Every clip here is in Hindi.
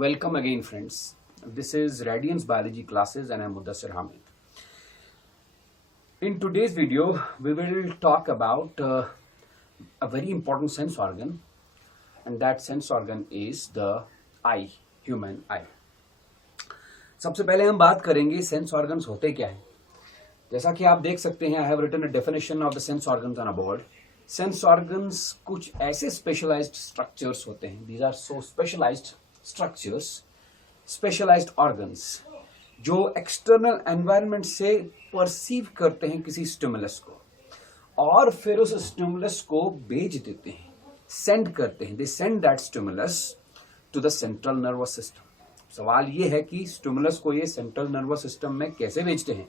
Welcome again, friends. This is Radiance Biology classes, and I'm Mudassir Hamid. In today's video, we will talk about a very important sense organ, and that sense organ is the eye, human eye. सबसे पहले हम बात करेंगे सेंस ऑर्गन्स होते क्या हैं. जैसा कि आप देख सकते हैं, I have written a definition of the sense organs on a board. Sense organs कुछ ऐसे स्पेशलाइज्ड स्ट्रक्चर्स होते हैं. These are so specialised structures, specialised organs, जो एक्सटर्नल एनवायरनमेंट से परसीव करते हैं किसी स्टिमुलस को और फिर उस स्टिमुलस को भेज देते हैं, सेंड करते हैं. They send that stimulus to the central nervous system. सवाल ये है कि स्टिमुलस को ये सेंट्रल नर्वस सिस्टम में कैसे भेजते हैं.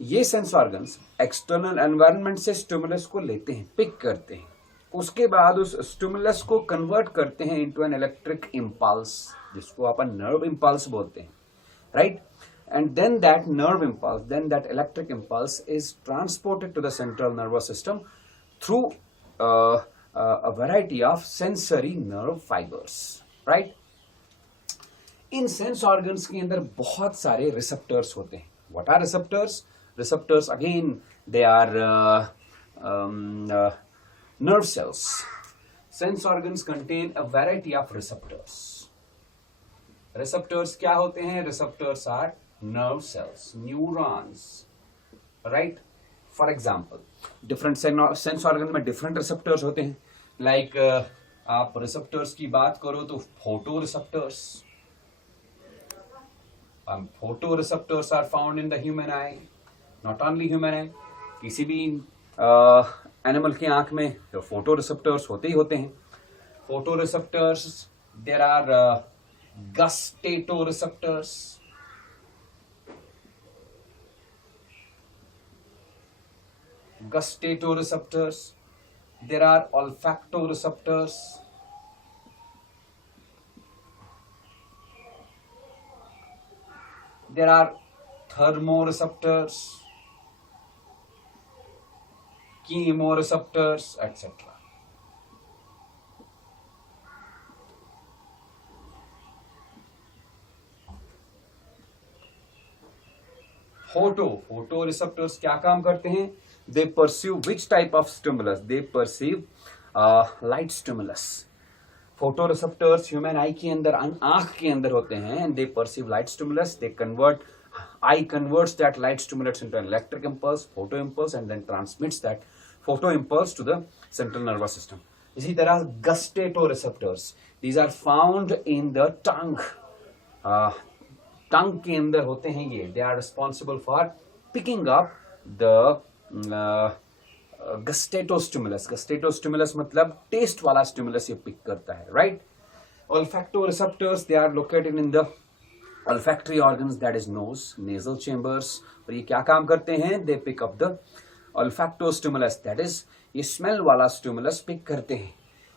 ये सेंस ऑर्गन्स एक्सटर्नल एनवायरनमेंट से स्टिमुलस को लेते हैं, पिक करते हैं, उसके बाद उस स्टिमुलस को कन्वर्ट करते हैं इनटू एन इलेक्ट्रिक इम्पल्स, जिसको अपन नर्व इम्पल्स बोलते हैं, right. And then that nerve impulse, then that electric impulse is transported to the central nervous system through a variety of sensory nerve fibers, right. इन सेंस ऑर्गन्स के अंदर बहुत सारे रिसेप्टर्स होते हैं. What are receptors? Receptors again they are nerve cells. Sense organs contain a variety of receptors. Receptors क्या होते हैं? Receptors are nerve cells, neurons, right? For example, different sense organ में different receptors होते हैं. Like आप receptors की बात करो तो photoreceptors. Photoreceptors are found in the human eye. Not only human eye, किसी भी एनिमल की आंख में तो फोटो रिसेप्टर्स होते ही होते हैं. Photo receptors, there are gustatory receptors, there are olfactory receptors, there are thermo receptors, chemoreceptors, etc. Photoreceptors क्या काम करते हैं? They perceive which type of stimulus? They perceive light stimulus. Photoreceptors human eye के अंदर, आंख के अंदर होते हैं, and they perceive light stimulus. They eye converts that light stimulus into an electric impulse, photo impulse, and then transmits that photo impulse to the central nervous system. इसी तरह gustatoreceptors, these are found in the tongue. tongue के अंदर होते हैं ये. They are responsible for picking up the gustatostimulus. Gustatostimulus मतलब टेस्ट वाला स्टिमुलस ये पिक करता है, right? Olfactoreceptors, they are located in the olfactory organs, that is nose, nasal chambers. और ये क्या काम करते हैं? They pick up the olfactostimulus, that is ये smell वाला stimulus pick करते हैं.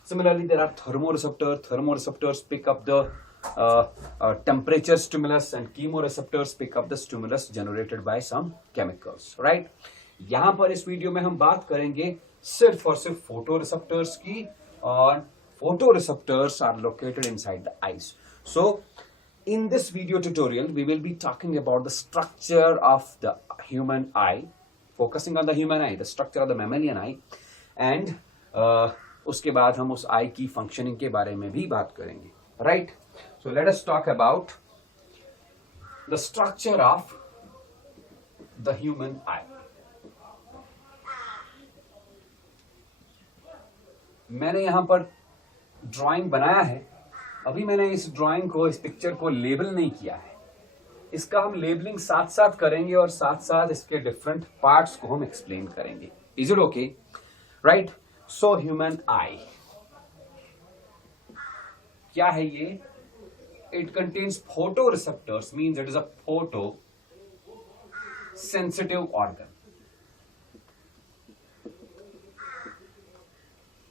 Similarly, there are thermoreceptors. Thermoreceptors pick up the temperature stimulus, and chemoreceptors pick up the stimulus generated by some chemicals, right? यहाँ पर इस वीडियो में हम बात करेंगे सिर्फ और सिर्फ photoreceptors की, और photoreceptors are located inside the eyes. So in this video tutorial, we will be talking about the structure of the human eye, focusing on the human eye, the structure of the mammalian eye, and उसके बाद हम उस eye की functioning के बारे में भी बात करेंगे, right? So let us talk about the structure of the human eye. मैंने यहाँ पर ड्राइंग बनाया है. अभी मैंने इस ड्राइंग को, इस पिक्चर को लेबल नहीं किया है. इसका हम लेबलिंग साथ साथ करेंगे और साथ साथ इसके डिफरेंट पार्ट्स को हम एक्सप्लेन करेंगे. Is it okay? Right. So human आई क्या है ये? It contains photo receptors, means it is a photo sensitive organ.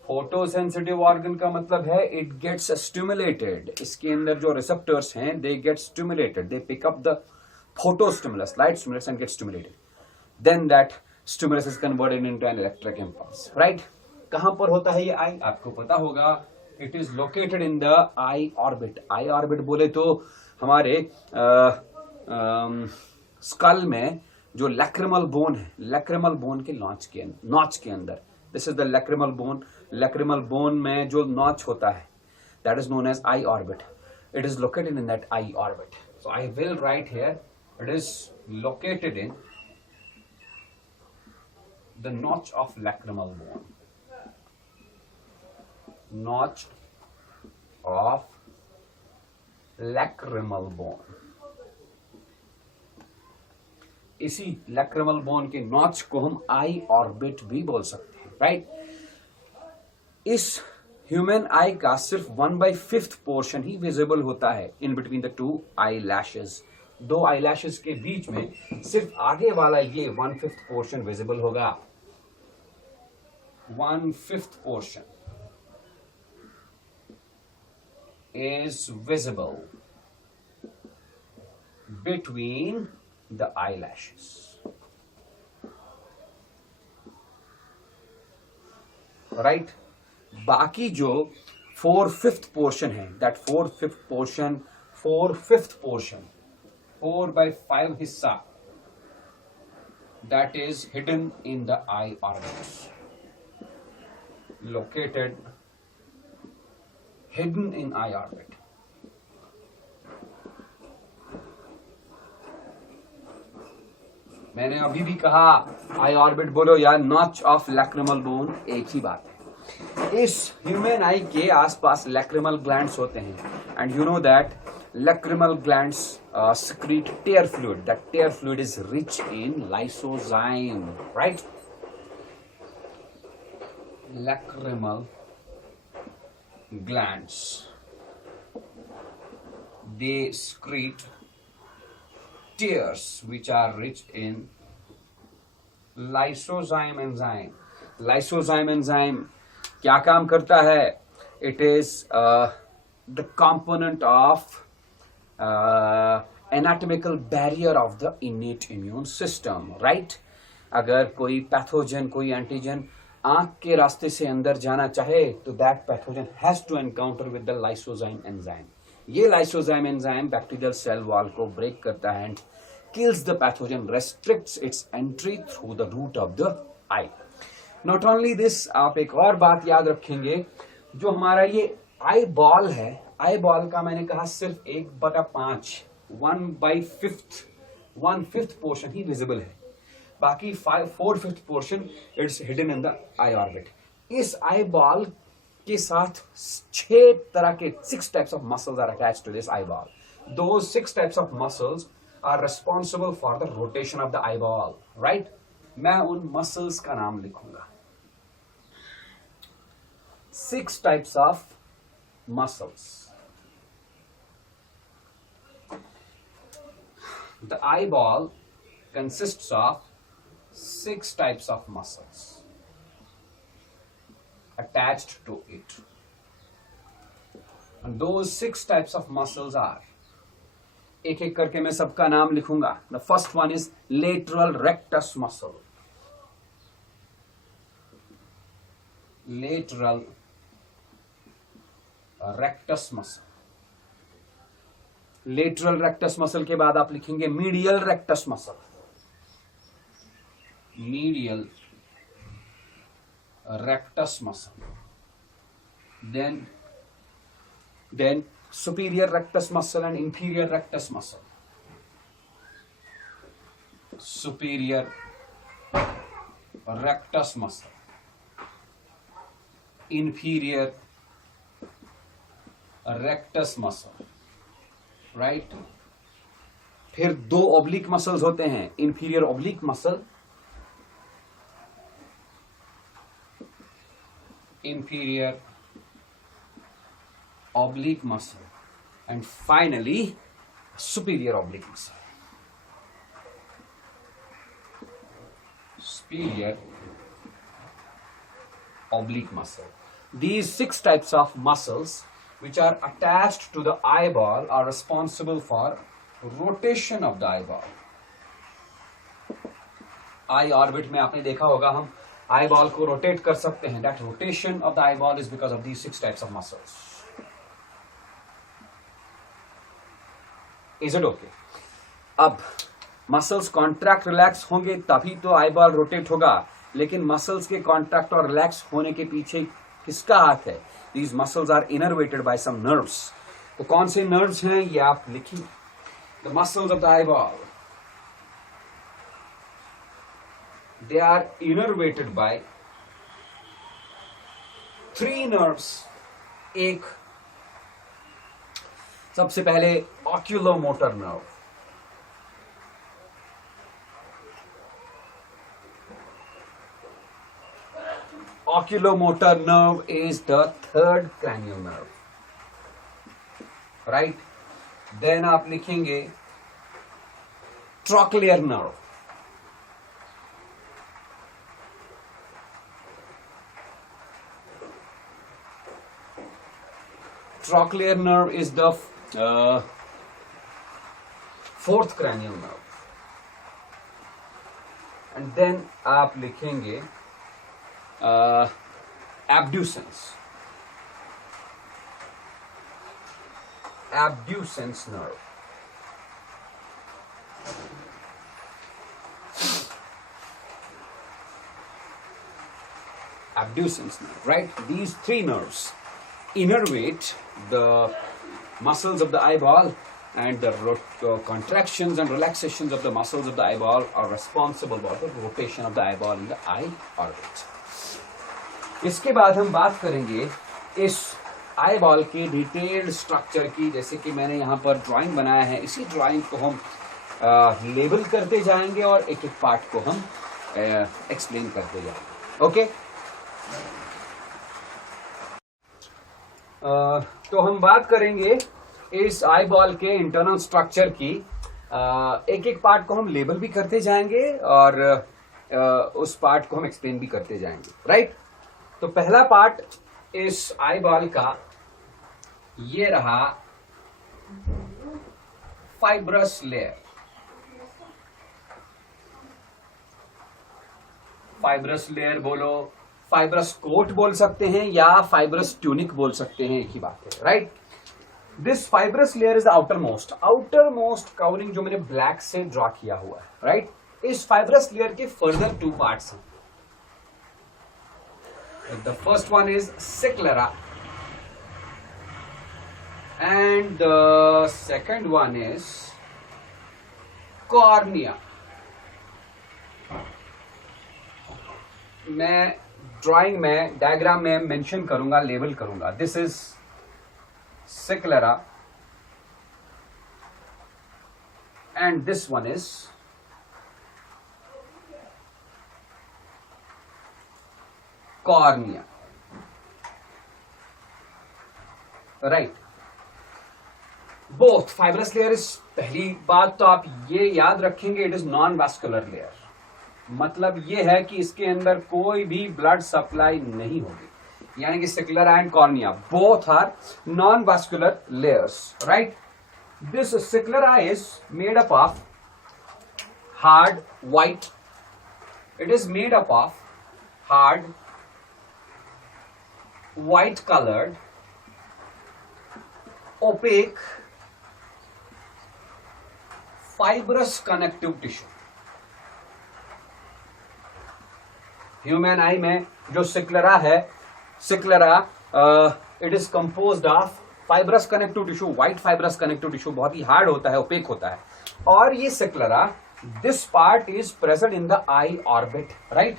Photo sensitive organ का मतलब है इट गेट्स स्टिमुलेटेड. इसके अंदर जो रिसेप्टर्स हैं, they get stimulated, they pick up the photo stimulus, light stimulus, and get stimulated. Then that stimulus is converted into an electric impulse, right? कहां पर होता है ये आई? आपको पता होगा it is located in the eye orbit. Eye orbit बोले तो हमारे स्कल में जो लैक्रिमल बोन है, लैक्रिमल बोन के नॉच के अंदर, this is the lacrimal bone. Lacrimal bone में जो नॉच होता है, that is known as eye orbit. It is located in that eye orbit. So I will write here, it is located in the notch of lacrimal bone. Notch of lacrimal bone. इसी lacrimal bone के notch को हम eye orbit भी बोल सकते हैं, राइट? इस ह्यूमन आई का सिर्फ 1/5 पोर्शन ही विजिबल होता है in between the two eye lashes. दो आई लैशेस के बीच में सिर्फ आगे वाला ये 1/5 पोर्शन विजिबल होगा. 1/5 portion is visible between the eyelashes. Right? बाकी जो 4/5 portion है, that 4/5 portion, 4/5 हिस्सा, that is hidden in the eye orbit. Located hidden in eye orbit. मैंने अभी भी कहा आई ऑर्बिट बोलो या नॉच ऑफ लैक्रिमल बोन, एक ही बात है. इस ह्यूमन आई के आसपास लैक्रिमल ग्लैंड्स होते हैं, and you know that lacrimal glands secrete tear fluid. That tear fluid is rich in lysozyme, right? Lacrimal glands, they secrete tears which are rich in lysozyme enzyme. Lysozyme enzyme क्या काम करता है? It is the component of anatomical barrier of the innate immune system, right? अगर कोई पैथोजन, कोई एंटीजन आंख के रास्ते से अंदर जाना चाहे तो that pathogen has to encounter with the lysozyme enzyme. ये lysozyme enzyme bacterial cell wall को ब्रेक करता है and kills the pathogen, restricts its entry through the root of the eye. Not only this, आप एक और बात याद रखेंगे, जो हमारा ये आई बॉल है, आई बॉल का मैंने कहा सिर्फ 1/5, 1/5 पोर्शन ही विजिबल है. बाकी 4/5 portion it's hidden in the eye orbit. इस आई बॉल के साथ 6 types of muscles are attached to this eyeball. Those 6 types of muscles are responsible for the rotation of the eyeball, right? मैं उन muscles का नाम लिखूंगा. 6 types of muscles. The eyeball consists of 6 types of muscles attached to it. And those 6 types of muscles are, एक एक करके मैं सबका नाम लिखूंगा. The first one is lateral rectus muscle. Lateral rectus muscle. Lateral rectus muscle के बाद आप लिखेंगे medial rectus muscle. Medial rectus muscle. Then superior rectus muscle and inferior rectus muscle. Superior rectus muscle. Inferior rectus muscle. Right? फिर 2 oblique muscles होते हैं. Inferior oblique muscle, inferior oblique muscle, and finally superior oblique muscle. Superior oblique muscle. These 6 types of muscles which are attached to the eyeball are responsible for rotation of the eyeball. I orbit में आपने देखा होगा हम आई बॉल को रोटेट कर सकते हैं. That rotation of the eye ball is because of these 6 types of muscles. Is it okay? अब मसल्स कॉन्ट्रैक्ट रिलैक्स होंगे तभी तो आई बॉल रोटेट होगा. लेकिन मसल्स के कॉन्ट्रैक्ट और रिलैक्स होने के पीछे किसका हाथ है? These muscles are innervated by some nerves. तो कौन से नर्व्स हैं ये आप लिखिए. The muscles of the eyeball, they are innervated by 3 nerves. एक सबसे पहले oculomotor nerve. Oculomotor nerve is the 3rd cranial nerve. Right? Then आप लिखेंगे trochlear nerve. Trochlear nerve is the 4th cranial nerve. And then आप लिखेंगे abducens. Abducens nerve. Abducens nerve, right? These 3 nerves innervate the muscles of the eyeball, and the contractions and relaxations of the muscles of the eyeball are responsible for the rotation of the eyeball in the eye orbit. इसके बाद हम बात करेंगे इस eyeball के डिटेल्ड स्ट्रक्चर की. जैसे कि मैंने यहाँ पर ड्राइंग बनाया है, इसी ड्राइंग को हम लेबल करते जाएंगे और एक एक पार्ट को हम एक्सप्लेन करते जाएंगे. ओके? तो हम बात करेंगे इस आई बॉल के इंटरनल स्ट्रक्चर की. एक एक पार्ट को हम लेबल भी करते जाएंगे और उस पार्ट को हम एक्सप्लेन भी करते जाएंगे. राइट? तो पहला पार्ट इस आई बॉल का ये रहा फाइब्रस लेयर. फाइब्रस लेयर बोलो, फाइब्रस कोट बोल सकते हैं या फाइब्रस ट्यूनिक बोल सकते हैं, एक ही बात है. Right? This fibrous layer is the outermost covering जो मैंने ब्लैक से ड्रॉ किया हुआ है. राइट? इस फाइब्रस लेयर के फर्दर 2 पार्ट्स हैं. The first one is sclera and the second one is cornea. मैं ड्राइंग में, डायग्राम में मेंशन करूंगा, लेबल करूंगा. This is sclera and this one is cornea. Right? Both fibrous layer is, पहली बात तो आप ये याद रखेंगे, it is non vascular layer. मतलब ये है कि इसके अंदर कोई भी ब्लड सप्लाई नहीं होगी. यानी कि sclera and cornea both are non vascular layers. Right? This sclera is made up of hard white. It is made up of hard white colored opaque fibrous connective tissue. Human eye में जो सिक्लेरा है, sclera it is composed of fibrous connective tissue. White fibrous connective tissue बहुत ही हार्ड होता है, ओपेक होता है. और ये sclera, this part is present in the eye orbit. Right?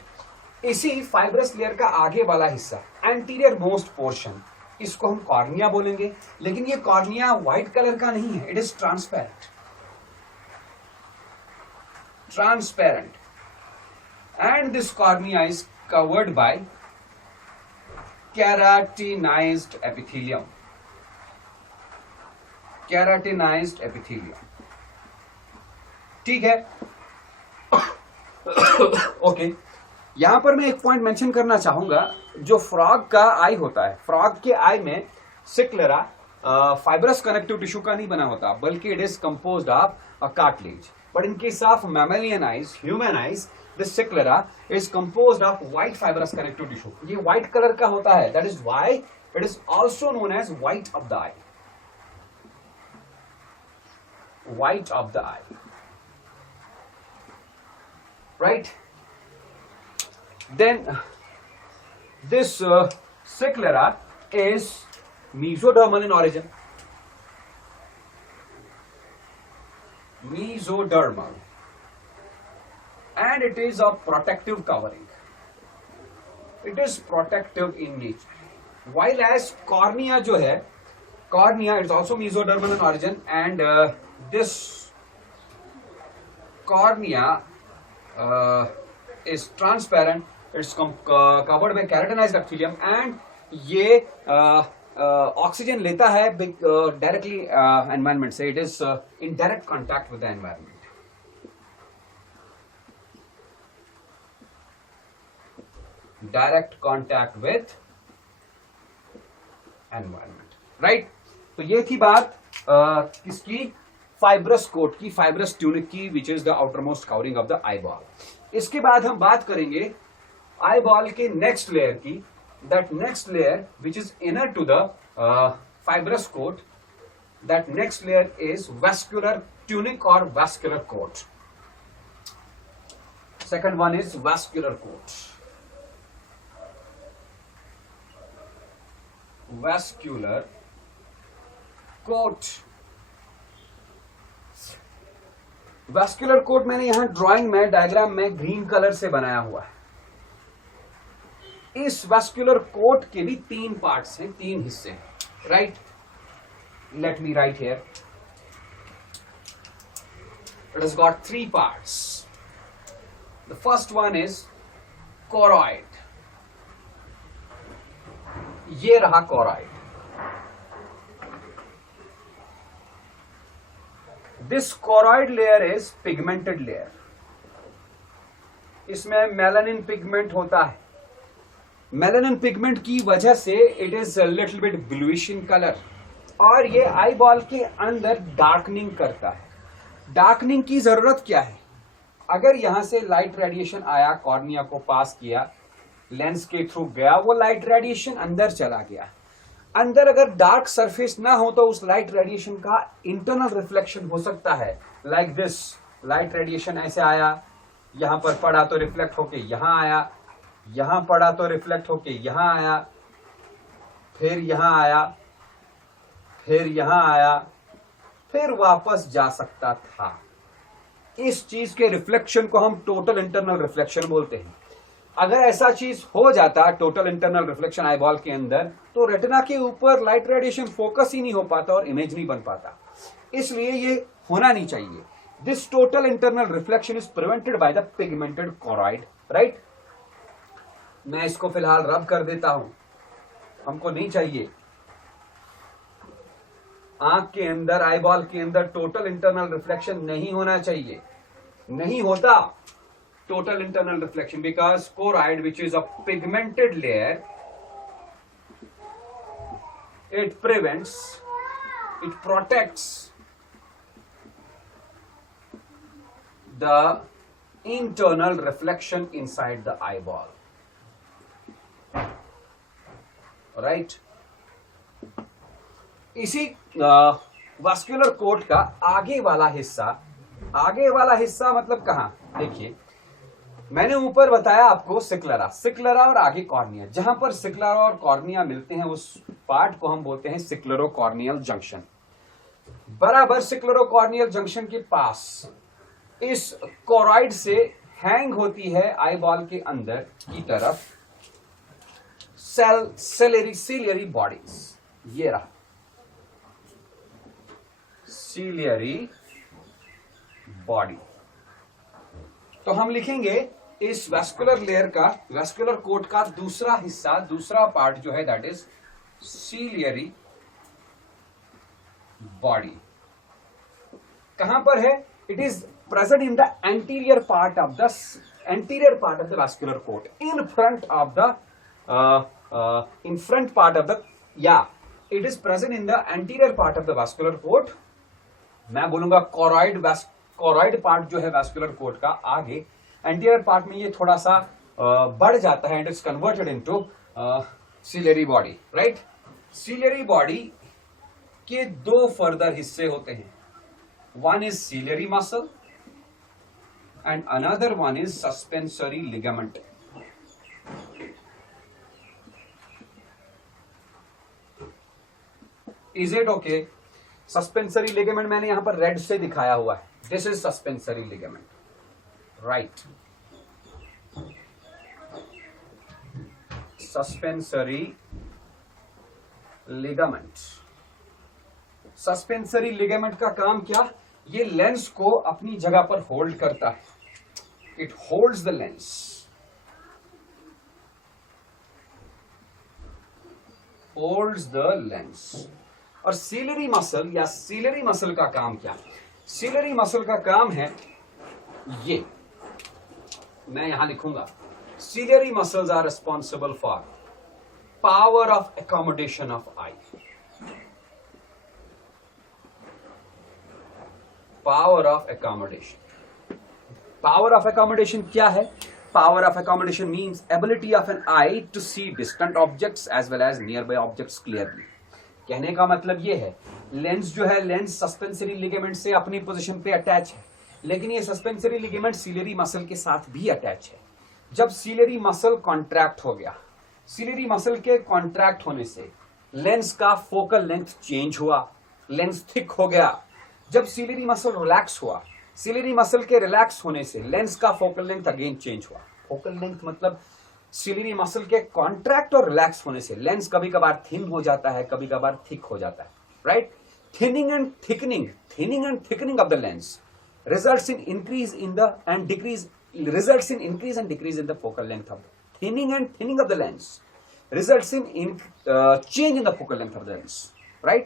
इसी फाइब्रस लेयर का आगे वाला हिस्सा, एंटीरियर मोस्ट पोर्शन, इसको हम कॉर्निया बोलेंगे. लेकिन ये कॉर्निया व्हाइट कलर का नहीं है, it is transparent. Transparent. And this cornea is covered by keratinised epithelium. Keratinised epithelium. ठीक है? ओके. यहां पर मैं एक पॉइंट मेंशन करना चाहूंगा. जो फ्रॉग का आई होता है, फ्रॉग के आई में सिक्लेरा फाइब्रस कनेक्टिव टिश्यू का नहीं बना होता, बल्कि it is composed of cartilage. but in case of mammalian eyes, human eyes, this sclera is composed of white fibrous connective tissue. ये white color का होता है, that is why it is also known as white of the eye. White of the eye, right? Then this sclera is mesodermal in origin. Mesodermal, and it is a protective covering. It is protective in nature. While as cornea जो है, cornea is also mesodermal in origin, and this cornea is transparent. It's covered by keratinized epithelium, and ये ऑक्सीजन लेता है डायरेक्टली एनवायरमेंट से. It is in direct contact with the environment. Direct contact with environment, right? तो ये थी बात किसकी? फाइब्रस कोट की, फाइब्रस ट्यूनिक की, which is the outer most covering of the eye ball. इसके बाद हम बात करेंगे आई बॉल के नेक्स्ट लेयर की. That next layer which is inner to the fibrous coat, that next layer is vascular tunic or vascular coat. Second one is vascular coat. Vascular coat. Vascular coat मैंने यहां ड्राइंग में, डायग्राम में ग्रीन कलर से बनाया हुआ है. इस वैस्कुलर कोट के भी 3 पार्ट्स हैं, 3 हिस्से हैं, right? Let me right here. It has got 3 parts. The first one is choroid. ये रहा choroid. This choroid layer is pigmented layer. इसमें मेलानिन पिगमेंट होता है. मेलानिन पिगमेंट की वजह से it is little bit bluish in colour, और ये आई बॉल के अंदर डार्कनिंग करता है. डार्कनिंग की जरूरत क्या है? अगर यहां से लाइट रेडिएशन आया, कॉर्निया को पास किया, लेंस के थ्रू गया, वो लाइट रेडिएशन अंदर चला गया. अंदर अगर डार्क सरफेस ना हो तो उस लाइट रेडिएशन का इंटरनल रिफ्लेक्शन हो सकता है. लाइक दिस, लाइट रेडिएशन ऐसे आया, यहां पर पड़ा तो रिफ्लेक्ट होके यहां आया, यहां पड़ा तो रिफ्लेक्ट होके यहां आया, फिर यहां आया, फिर यहां आया, फिर वापस जा सकता था. इस चीज के रिफ्लेक्शन को हम टोटल इंटरनल रिफ्लेक्शन बोलते हैं. अगर ऐसा चीज हो जाता, total internal reflection eye ball के अंदर, तो रेटिना के ऊपर लाइट रेडिएशन फोकस ही नहीं हो पाता और इमेज नहीं बन पाता. इसलिए ये होना नहीं चाहिए. This total internal reflection is prevented by the pigmented choroid, right? मैं इसको फिलहाल रब कर देता हूं, हमको नहीं चाहिए. आंख के अंदर, आई बॉल के अंदर टोटल इंटरनल रिफ्लेक्शन नहीं होना चाहिए. नहीं होता total internal reflection because choroid which is a pigmented layer, it prevents, it protects the internal reflection inside the eye ball, right? इसी वास्कुलर कोट का आगे वाला हिस्सा, आगे वाला हिस्सा मतलब कहां? देखिए, मैंने ऊपर बताया आपको सिक्लरा, सिक्लरा और आगे कॉर्निया. जहां पर सिक्लरा और कॉर्निया मिलते हैं उस पार्ट को हम बोलते हैं सिक्लरो कॉर्नियल जंक्शन. बराबर सिक्लरो कॉर्नियल जंक्शन के पास इस कोरॉइड से हैंग होती है आई बॉल के अंदर की तरफ सीलियरी बॉडीज. ये रहा सीलियरी बॉडी. तो हम लिखेंगे इस वैस्कुलर लेयर का, वैस्कुलर कोट का दूसरा हिस्सा, दूसरा पार्ट जो है दैट इज सीलियरी बॉडी. कहां पर है? It is present in the anterior part of the vascular coat, in front of the in front part of the, yeah, it is present in the anterior part of the vascular coat. मैं बोलूंगा स्कोरॉइड पार्ट जो है वैस्कुलर कोर्ड का आगे एंटीरियर पार्ट में ये थोड़ा सा बढ़ जाता है and it's converted into ciliary body, right. Ciliary body के दो फर्दर हिस्से होते हैं, one is ciliary muscle and another one is suspensory ligament. Is it okay? Suspensory ligament मैंने यहां पर रेड से दिखाया हुआ है, this is suspensory ligament, right. Suspensory ligament, suspensory ligament का काम क्या? ये लेंस को अपनी जगह पर होल्ड करता है, it holds the lens. Holds the lens. और सिलियरी मसल या सिलियरी मसल का काम क्या? सिलियरी मसल का काम है ये, मैं यहां लिखूंगा, ciliary muscles are responsible for power of accommodation of eye. Power of accommodation. Power of accommodation क्या है? Power of accommodation means ability of an eye to see distant objects as well as nearby objects clearly. कहने का मतलब ये है, लेंस जो है, लेंस सस्पेंसरी लिगामेंट से अपनी पोजीशन पे अटैच है, लेकिन ये सस्पेंसरी लिगामेंट सिलियरी मसल के साथ भी अटैच है। जब सिलियरी मसल कॉन्ट्रैक्ट हो गया, सिलियरी मसल के कॉन्ट्रैक्ट होने से लेंस का फोकल लेंथ चेंज हुआ, लेंस थिक हो गया। जब सिलियरी मसल रिलैक्स हुआ, सिलियरी मसल के रिलैक्स होने से लेंस का फोकल लेंथ अगेन चेंज हुआ। फोकल लेंथ मतलब सिलियरी मसल के कॉन्ट्रैक्ट और रिलैक्स होने से लेंस कभी कभार थिन हो जाता है, कभी कभार थिक हो जाता है, right. Thinning and thickening of the lens results in increase in the and decrease results in increase and decrease in the focal length of thinning and thinning of the lens results in change in the focal length of the lens, right।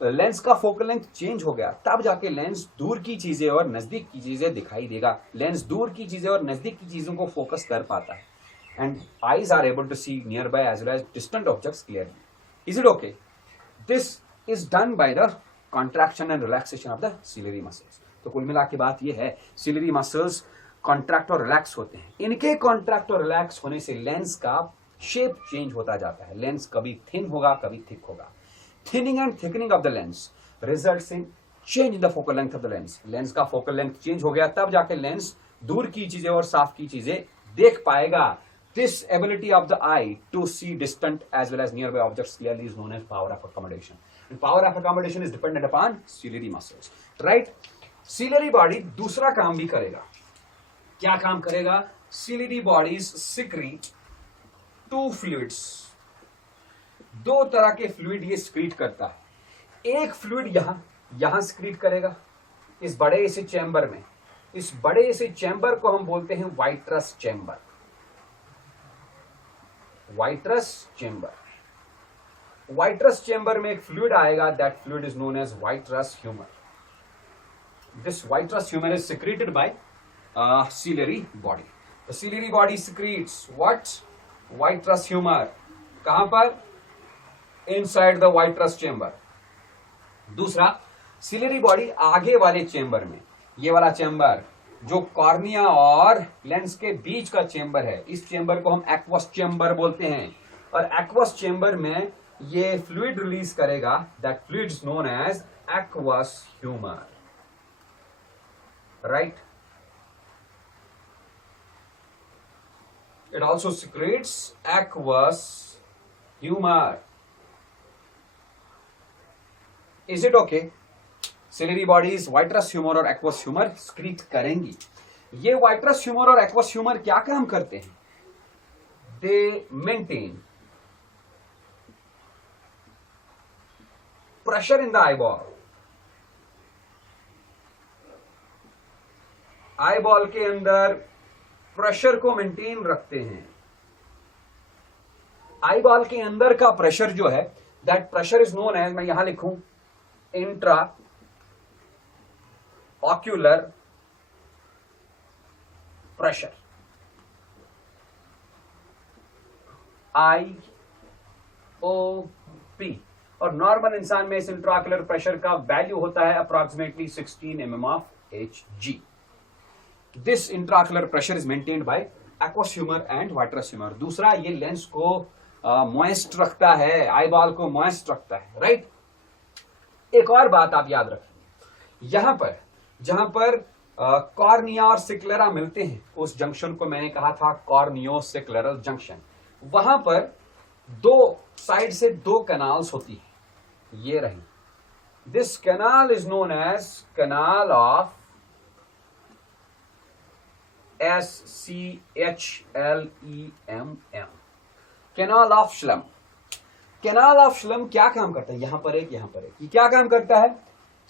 Lens का फोकल लेंथ चेंज हो गया, तब जाके लेंस दूर की चीजें और नजदीक की चीजें दिखाई देगा। लेंस दूर की चीजें और नजदीक की चीजों को फोकस कर पाता है and eyes are able to see nearby as well as distant objects clearly. Is it okay? This is done by the contraction and relaxation of the ciliary muscles. तो कुल मिला के बात यह है, सिलियरी मसल्स कॉन्ट्रैक्ट और रिलैक्स होते हैं। इनके कॉन्ट्रैक्ट और रिलैक्स होने से लेंस का शेप चेंज होता जाता है। लेंस कभी थिन होगा, कभी थिक होगा। Thinning and thickening of the lens results in change in the focal length of the lens. Lens का फोकल लेंथ चेंज हो गया, तब जाके लेंस दूर की चीजें और साफ की चीजें देख पाएगा। This ability of the eye to see distant as well as nearby objects clearly is known as power of accommodation. Power of accommodation is dependent upon ciliary muscles, right. Ciliary body दूसरा काम भी करेगा। क्या काम करेगा? Ciliary bodies secrete two fluids. दो तरह के फ्लूइड ये सिक्रीट करता है। एक फ्लूइड यहां सिक्रीट करेगा, इस बड़े से चैम्बर में। इस बड़े से चैम्बर को हम बोलते हैं vitreous chamber. Vitreous chamber, vitreous chamber में एक फ्लूइड आएगा, that fluid is known as vitreous humour. This vitreous humor is secreted by ciliary body. The ciliary body secretes what? Vitreous humor. कहां पर? Inside the vitreous chamber. दूसरा, सिलियरी बॉडी आगे वाले चेंबर में, ये वाला चेंबर जो कॉर्निया और लेंस के बीच का चेंबर है, इस चेंबर को हम एक्वस चेंबर बोलते हैं। और एक्वस चेंबर में ये फ्लूइड रिलीज करेगा, that fluid is known as aqueous humour, right। It also secretes aqueous humor. Is it okay? Ciliary bodies vitreous humor और aqueous humor secrete करेंगी। ये vitreous humor और aqueous humor क्या काम करते हैं? They maintain pressure in the eyeball। Eye ball के अंदर प्रेशर को मेंटेन रखते हैं। आई बॉल के अंदर का प्रेशर जो है, that pressure is known as, मैं यहां लिखूं, intraocular pressure. I O P. और नॉर्मल इंसान में इस इंट्राऑक्यूलर प्रेशर का वैल्यू होता है approximately 16 mm of Hg. This intraocular pressure is maintained by aqueous humor and vitreous humor. दूसरा, ये लेंस को मॉइस्ट रखता है, आई बॉल को मॉइस्ट रखता है, राइट. एक और बात आप याद रखेंगे, यहां पर जहां पर कॉर्निया और सिक्लेरा मिलते हैं, उस जंक्शन को मैंने कहा था कॉर्नियो सिक्लेरल जंक्शन. वहां पर दो साइड से दो कैनाल्स होती है, ये रही. This canal is known as canal of SCHLEMM, canal of Schlemm. Canal of Schlemm क्या काम करता है? यहां पर एक, यहां पर एक. ये क्या काम करता है?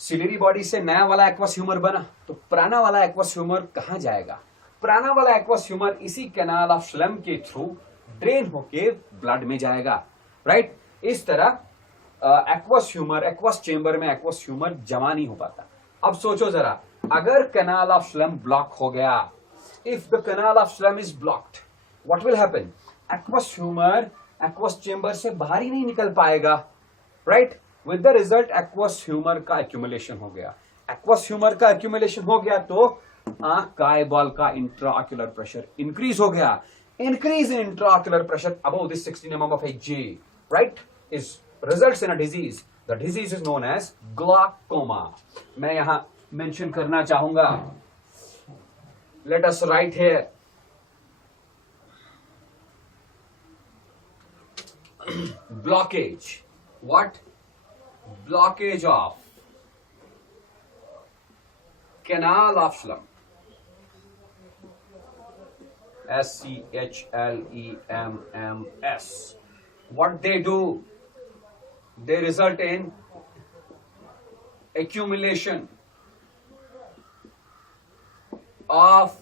सिलेरी बॉडी से नया वाला एक्वस ह्यूमर बना, तो पुराना वाला एक्वस ह्यूमर कहां जाएगा? पुराना वाला एक्वस ह्यूमर इसी कैनाल ऑफ श्लम के थ्रू ड्रेन होके ब्लड में जाएगा, राइट. इस तरह एक्वस ह्यूमर, एक्वस चेंबर में एक्वस ह्यूमर जमा नहीं हो पाता. अब सोचो जरा, अगर कैनाल ऑफ श्लम ब्लॉक हो गया, if the canal of Schlemm is blocked, what will happen? Aqueous humour aqueous chamber से बाहर ही नहीं निकल पाएगा, right. With the result aqueous humour का एक्यूमुलेशन हो गया. एक्वस ह्यूमर का एक्यूमुलेशन हो गया तो आंख का, आई बॉल का इंट्राऑक्यूलर प्रेशर इंक्रीज हो गया. Increase in intraocular pressure above this 16 mm of Hg, right, is results in a disease. The disease is known as glaucoma. मैं यहां मेंशन करना चाहूंगा. Let us write here. Blockage. What? Blockage of canal of Schlemm. SCHLEMMS. What they do? They result in accumulation of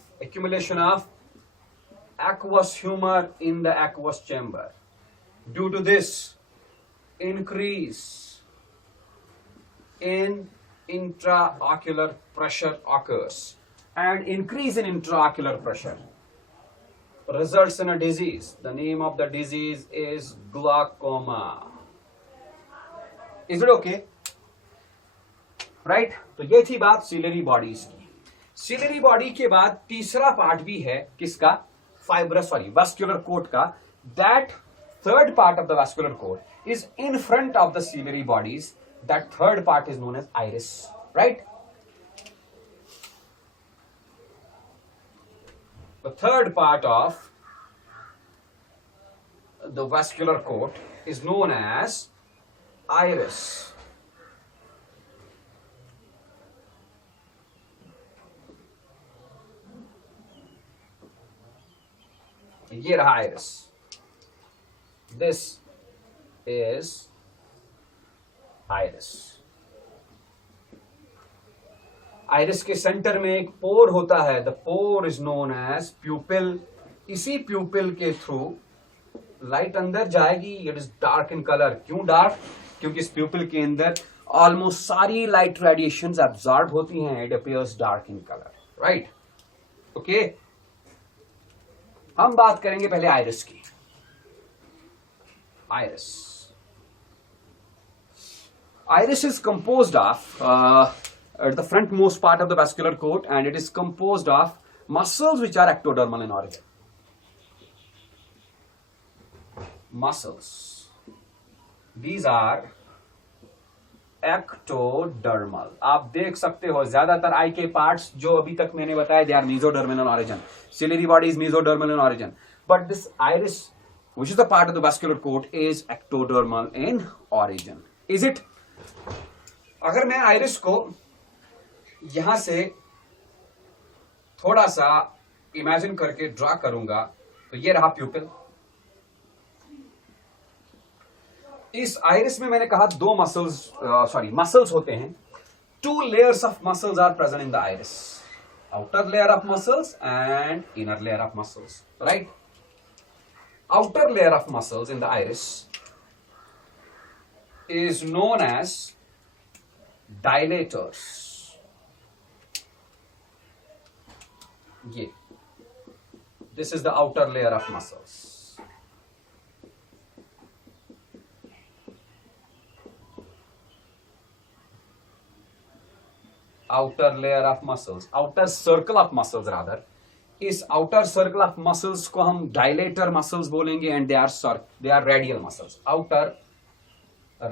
aqueous humor in the aqueous chamber. Due to this, increase in intraocular pressure occurs, and increase in intraocular pressure results in a disease. The name of the disease is glaucoma. Is it okay? Right? तो ये थी बात सिलेरी बॉडीज की. सिलेरी बॉडी के बाद तीसरा पार्ट भी है किसका? vascular coat का. That third part of the vascular coat is in front of the ciliary bodies. That third part is known as iris, right? The third part of the vascular coat is known as iris. ये रहा iris. This is iris. Iris के सेंटर में एक पोर होता है. The pore is known as pupil. इसी प्यूपिल के थ्रू लाइट अंदर जाएगी. It is dark in colour. क्यों डार्क? क्योंकि इस प्यूपिल के अंदर ऑलमोस्ट सारी लाइट रेडिएशंस एब्जॉर्ब होती हैं. It appears dark in colour, right. Okay, हम बात करेंगे पहले आइरिस की. Iris is composed of the frontmost part of the vascular coat, and it is composed of muscles which are ectodermal in origin. Muscles. These are ectodermal. आप देख सकते हो ज्यादातर आई के पार्ट्स जो अभी तक मैंने बताया, they are mesodermal in origin. Ciliary body is mesodermal in origin, but this iris, which is the part of the vascular coat, is ectodermal in origin. Is it? अगर मैं आइरिस को यहां से थोड़ा सा इमेजिन करके ड्रा करूंगा, तो ये रहा प्यूपिल. इस आइरिस में मैंने कहा दो मसल्स होते हैं. 2 layers of muscles are present in the iris. Outer layer of muscles and inner layer of muscles, right? Outer layer of muscles in the iris is known as dilators. This is the outer layer of muscles. outer layer of muscles, outer circle of muscles rather. इस outer circle of muscles को हम dilator muscles बोलेंगे and they are radial muscles. Outer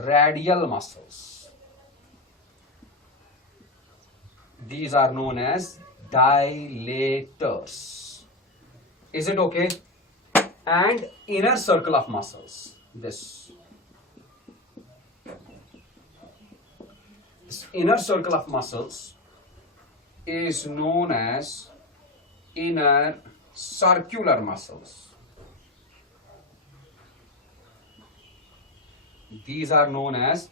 radial muscles. These are known as dilators. Is it okay? And inner circle of muscles. This inner circle of muscles is known as inner circular muscles. These are known as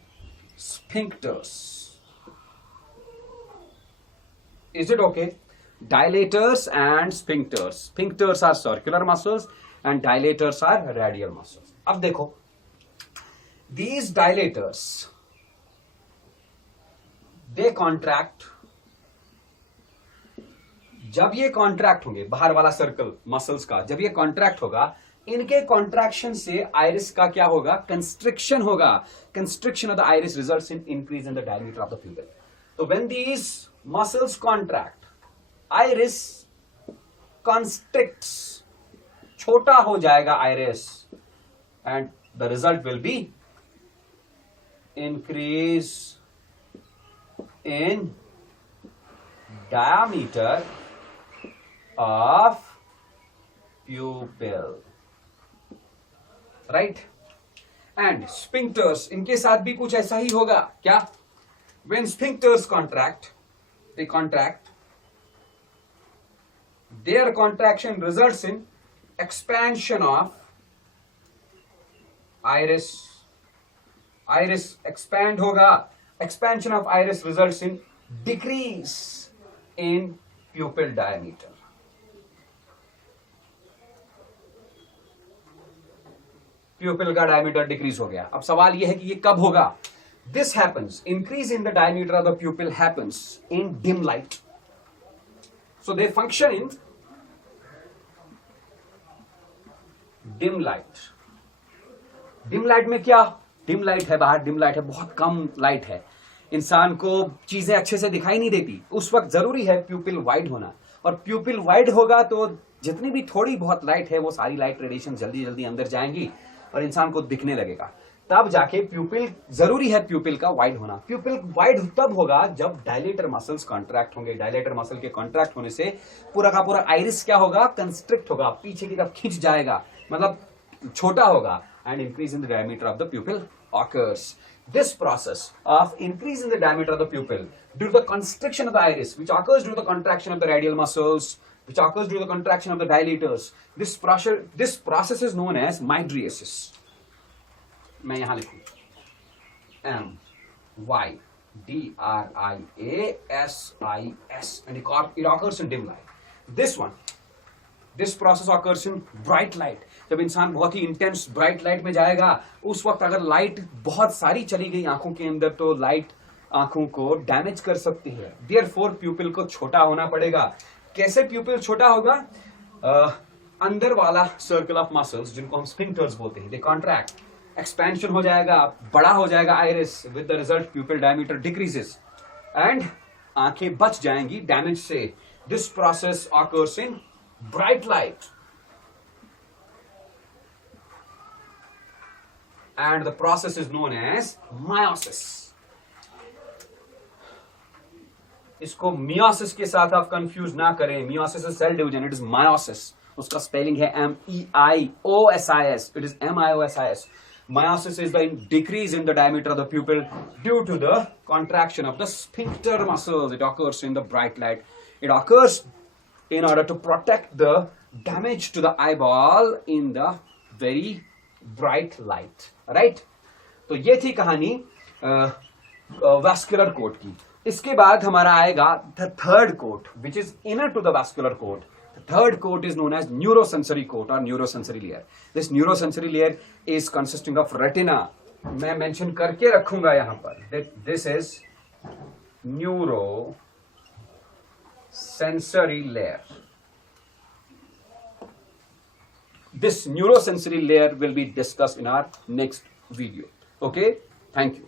sphincters. Is it okay? Dilators and sphincters. Sphincters are circular muscles and dilators are radial muscles. अब देखो, these dilators, they contract. जब ये कॉन्ट्रैक्ट होंगे, बाहर वाला सर्कल मसल्स का जब ये कॉन्ट्रैक्ट होगा, इनके कॉन्ट्रैक्शन से आइरिस का क्या होगा? कंस्ट्रिक्शन होगा. Constriction of the iris results in increase in the diameter of the pupil. तो when these muscles contract, iris constricts, छोटा हो जाएगा iris, and the result will be increase in diameter of pupil, right? And sphincters, इनके साथ भी कुछ ऐसा ही होगा. क्या? When sphincters contract, they contract, their contraction results in expansion of iris. Iris expand होगा. Expansion of iris results in decrease in pupil diameter. Pupil का diameter decrease हो गया. अब सवाल यह है कि ये कब होगा? This happens, increase in the diameter of the pupil happens in dim light. So they function in dim light. Dim light में क्या? Dim light है, बाहर dim light है, बहुत कम लाइट है, इंसान को चीजें अच्छे से दिखाई नहीं देती. उस वक्त जरूरी है प्यूपिल वाइड होना, और प्यूपिल वाइड होगा तो जितनी भी थोड़ी बहुत लाइट है वो सारी लाइट रेडिएशन जल्दी जल्दी अंदर जाएंगी और इंसान को दिखने लगेगा. तब जाके प्यूपिल, जरूरी है प्यूपिल का वाइड होना. प्यूपिल वाइड तब होगा जब डायलेटर मसल्स कॉन्ट्रैक्ट होंगे. डायलेटर मसल के कॉन्ट्रैक्ट होने से पूरा का पूरा आइरिस क्या होगा? कंस्ट्रिक्ट होगा, पीछे की तरफ खींच जाएगा, मतलब छोटा होगा, and increase in the diameter of the pupil occurs. This process of increase in the diameter of the pupil due to the constriction of the iris, which occurs due to the contraction of the radial muscles, which occurs due to the contraction of the dilators, this process is known as mydriasis. मैं यहां लिखूं mydriasis, and it occurs in dim light. This process occurs in bright light. जब इंसान बहुत ही इंटेंस ब्राइट लाइट में जाएगा, उस वक्त अगर लाइट बहुत सारी चली गई आंखों के अंदर तो लाइट आंखों को डैमेज कर सकती है. देयरफॉर प्यूपिल को छोटा होना पड़ेगा. कैसे प्यूपिल छोटा होगा? अंदर वाला सर्कल ऑफ मसल्स जिनको हम स्फिंक्टर्स बोलते हैं, दे कॉन्ट्रैक्ट, एक्सपेंशन हो जाएगा, बड़ा हो जाएगा iris, with the result प्यूपिल diameter decreases and आंखें बच जाएंगी डैमेज से. This process occurs in bright light, and the process is known as meiosis. इसको meiosis के साथ आप कंफ्यूज ना करें. meiosis is cell division, it is meiosis. उसका स्पेलिंग है MEIOSIS. It is MIOSIS. Meiosis is the decrease in the diameter of the pupil due to the contraction of the sphincter muscles. It occurs in the bright light. It occurs in order to protect the damage to the eyeball in the very bright light, right? तो ये थी कहानी vascular coat की. इसके बाद हमारा आएगा the third coat, which is inner to the vascular coat. The third coat is known as neurosensory coat or neurosensory layer. This neurosensory layer is consisting of retina. मैं mention करके रखूंगा यहाँ पर that this is neurosensory layer. This neurosensory layer will be discussed in our next video. Okay, thank you.